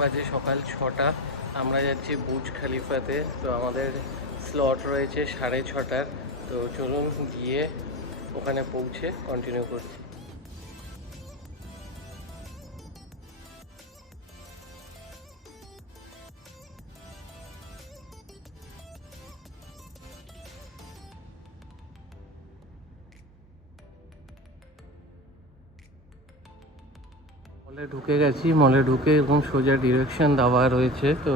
বাজে সকাল 6টা। আমরা যাচ্ছি বুর্জ খালিফাতে। তো আমাদের স্লট রয়েছে 6:30টার। তো চলুন গিয়ে ওখানে পৌঁছে কন্টিনিউ করছি। মলে ঢুকে গেছি, মলে ঢুকে এবং সোজা ডিরেকশন দেওয়া রয়েছে। তো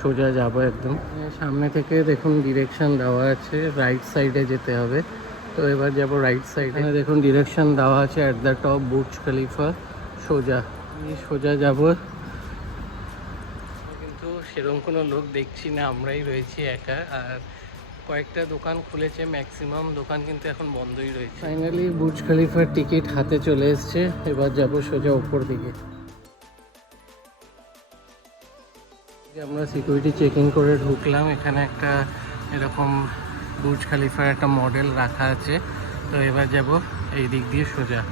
সোজা যাবো একদম সামনে থেকে। দেখুন ডিরেকশন দেওয়া আছে, রাইট সাইডে যেতে হবে। তো এবার যাব রাইট সাইডে। দেখুন ডিরেকশন দেওয়া আছে at the top Burj Khalifa. সোজা সোজা যাব, কিন্তু সেরকম কোনো লোক দেখছি না, আমরাই রয়েছি একা। আর কয়েকটা দোকান খুলেছে, ম্যাক্সিমাম দোকান কিন্তু এখন বন্ধই রয়েছে। ফাইনালি বুর্জ খলিফার টিকিট হাতে চলে এসছে। এবার যাব সোজা উপর দিকে। আমরা সিকিউরিটি চেকিং করে ঢুকলাম। এখানে একটা এরকম বুর্জ খলিফার একটা মডেল রাখা আছে। তো এবার যাব এই দিক দিয়ে সোজা।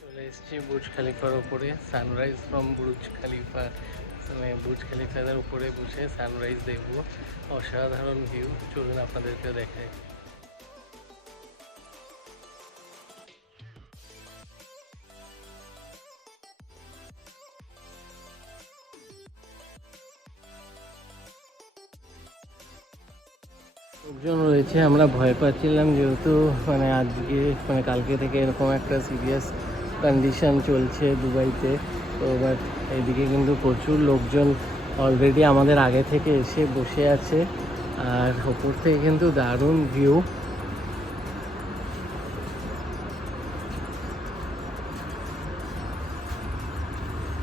চলে এসেছি বুর্জ খলিফার উপরে। Sunrise from Burj Khalifa. মানে বুর্জ খলিফার উপরে বসে সানরাইজ দেখবো। অসাধারণ ভিউ, চলুন আপনাদেরকে দেখাই। লোকজন রয়েছে, আমরা ভয় পাচ্ছিলাম যেহেতু মানে আজকে মানে কালকে থেকে এরকম একটা সিরিয়াস কন্ডিশন চলছে দুবাইতে। তো বাট এইদিকে কিন্তু প্রচুর লোকজন অলরেডি আমাদের আগে থেকে এসে বসে আছে। আর ওপর থেকে কিন্তু দারুণ ভিউ।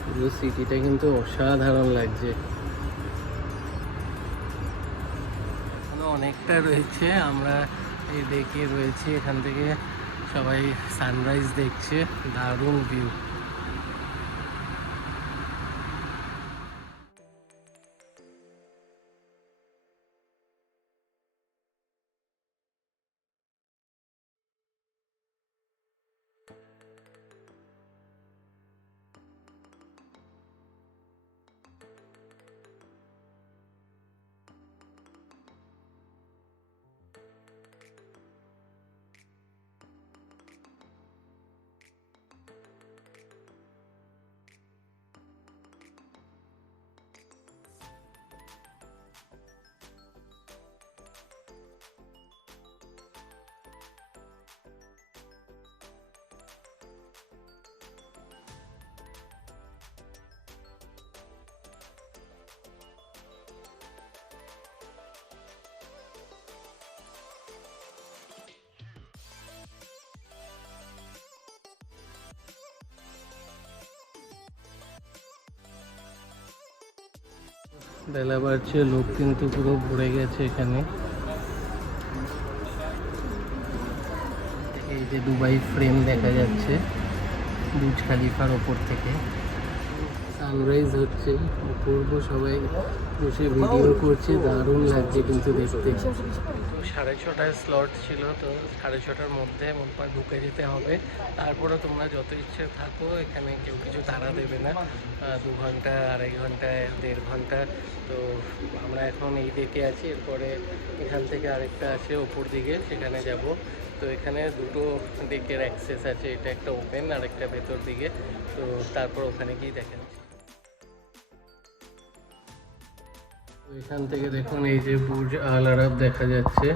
পুরো সিটিটা কিন্তু অসাধারণ লাগছে। অনেকটা রয়েছে, আমরা এই দেখে রয়েছি এখান থেকে সবাই সানরাইজ দেখছে। দারুণ ভিউ। বেলা বাড়ছে, লোক কিন্তু পুরো ভরে গেছে এখানে। এই যে দুবাই ফ্রেম দেখা যাচ্ছে বুর্জ খালিফার ওপর থেকে, সানরাইজ হচ্ছে, অপূর্ব, সবাই বসে ভিডিও করছে, দারুণ লাগছে কিন্তু দেখতে। 6:30টায় স্লট ছিল, তো 6:30টার মধ্যে মোটমাট ঢুকে যেতে হবে। তারপরে তোমরা যত ইচ্ছে থাকো, এখানে কেউ কিছু তাড়া দেবে না। 2 ঘন্টা, 2.5 ঘন্টা, 1.5 ঘন্টা। তো আমরা এখন এই ডেকে আছি, এরপরে এখান থেকে আরেকটা আছে ওপর দিকে, সেখানে যাব। তো এখানে দুটো ডেকের অ্যাক্সেস আছে, এটা একটা ওপেন আর একটা ভেতর দিকে। তো তারপর ওখানে গিয়ে দেখেন। এখান থেকে দেখুন এই যে বুর্জ আল আরব দেখা যাচ্ছে।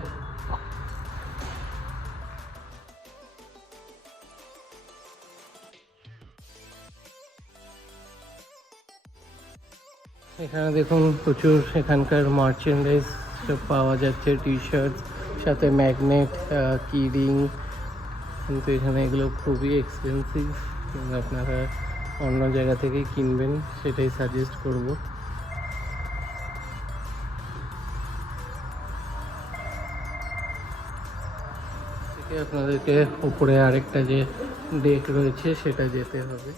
এখানে দেখুন প্রচুর এখানকার মার্চেন্ডাইজ সব পাওয়া যাচ্ছে, টি শার্ট, সাথে ম্যাগনেট, কি রিং। কিন্তু এখানে এগুলো খুবই এক্সপেন্সিভ, আপনারা অন্য জায়গা থেকেই কিনবেন, সেটাই সাজেস্ট করব। আপনাদেরকে উপরে আরেকটা যে ডেক রয়েছে সেটা যেতে হবে।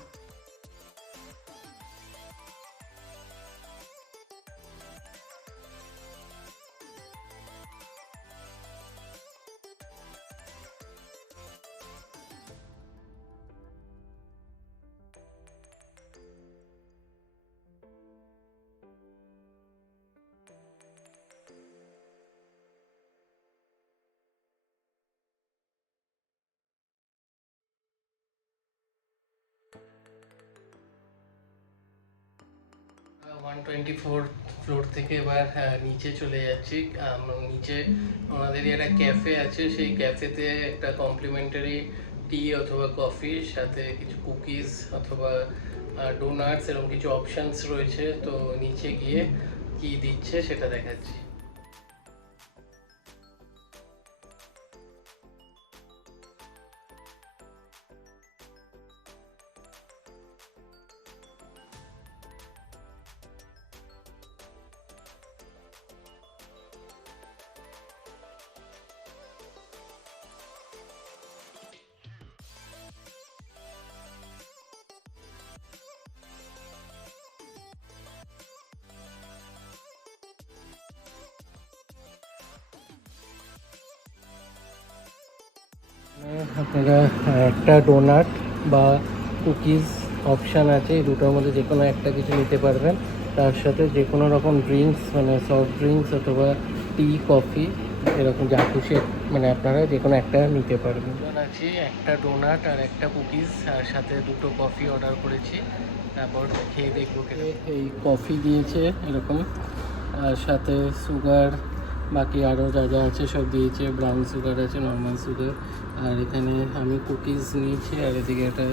ওয়ান 124 ফ্লোর থেকে এবার নিচে চলে যাচ্ছি। নিচে ওনাদেরই একটা ক্যাফে আছে, সেই ক্যাফেতে একটা কমপ্লিমেন্টারি টি অথবা কফি, সাথে কিছু কুকিজ অথবা ডোনাটস, এরকম কিছু অপশানস রয়েছে। তো নিচে গিয়ে কি দিচ্ছে সেটা দেখাচ্ছি। আপনারা একটা ডোনাট বা কুকিজ অপশান আছে, এই দুটোর মধ্যে যে কোনো একটা কিছু নিতে পারবেন। তার সাথে যে কোনো রকম ড্রিঙ্কস, মানে সফট ড্রিঙ্কস অথবা টি, কফি, এরকম যা খুশি মানে আপনারা যে কোনো একটা নিতে পারবেন। আছি একটা ডোনাট আর একটা কুকিজ, আর সাথে দুটো কফি অর্ডার করেছি। তারপর খেয়ে দেখবো। এই কফি দিয়েছে এরকম, আর সাথে সুগার, বাকি আরও যা যা আছে সব দিয়েছে, ব্রাউন সুগার আছে, নর্মাল সুগার। আর এখানে আমি কুকিজ নিয়েছি, আর এদিকে একটা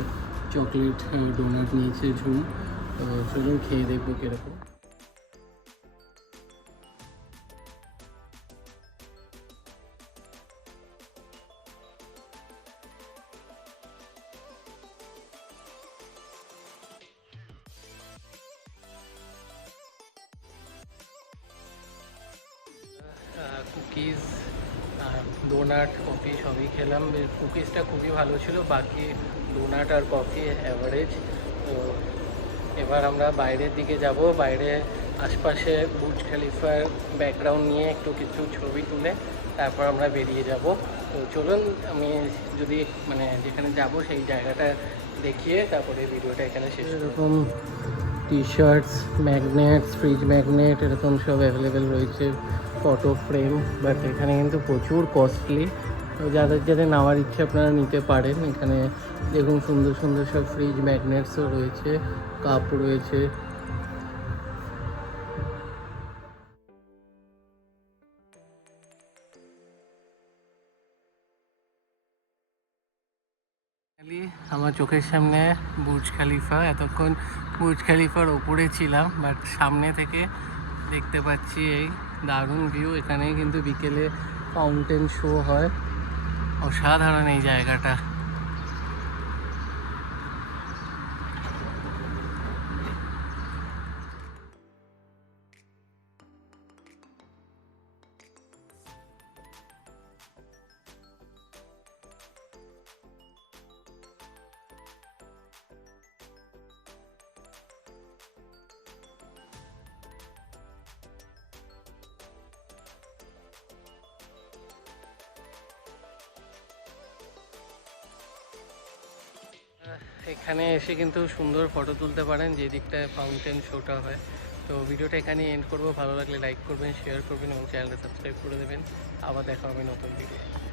চকলেট ডোনাট নিয়েছে ঝুম। তো চলুন খেয়ে দেখবো কীরকম। কুকিজ, ডোনাট, কফি সবই খেলাম। কুকিজটা খুবই ভালো ছিল, বাকি ডোনাট আর কফি অ্যাভারেজ। তো এবার আমরা বাইরের দিকে যাব, বাইরে আশপাশে বুর্জ খলিফার ব্যাকগ্রাউন্ড নিয়ে একটু কিছু ছবি তুলে তারপর আমরা বেরিয়ে যাব। তো চলুন, আমি যদি মানে যেখানে যাব সেই জায়গাটা দেখিয়ে তারপরে ভিডিওটা এখানে শেষ। এরকম টি শার্টস, ম্যাগনেটস, ফ্রিজ ম্যাগনেট এরকম সব অ্যাভেলেবেল রয়েছে, ফটো ফ্রেম। বাট এখানে কিন্তু প্রচুর কস্টলি। তো যাদের যাদের নেওয়ার ইচ্ছে আপনারা নিতে পারেন। এখানে দেখুন সুন্দর সুন্দর সব ফ্রিজ ম্যাগনেটসও রয়েছে, কাপ রয়েছে। আমার চোখের সামনে বুর্জ খালিফা, এতক্ষণ বুর্জ খালিফার ওপরে ছিলাম, বাট সামনে থেকে দেখতে পাচ্ছি এই দারুণ ভিউ। এখানেই কিন্তু বিকেলে ফাউন্টেন শো হয়, অসাধারণ এই জায়গাটা। এখানে এসে কিন্তু সুন্দর ফটো তুলতে পারেন, যে দিকটায় ফাউন্টেন শোটা হয়। তো ভিডিওটা এখানে এন্ড করবো। ভালো লাগলে লাইক করবেন, শেয়ার করবেন এবং চ্যানেলটা সাবস্ক্রাইব করে দেবেন। আবার দেখা হবে নতুন ভিডিও।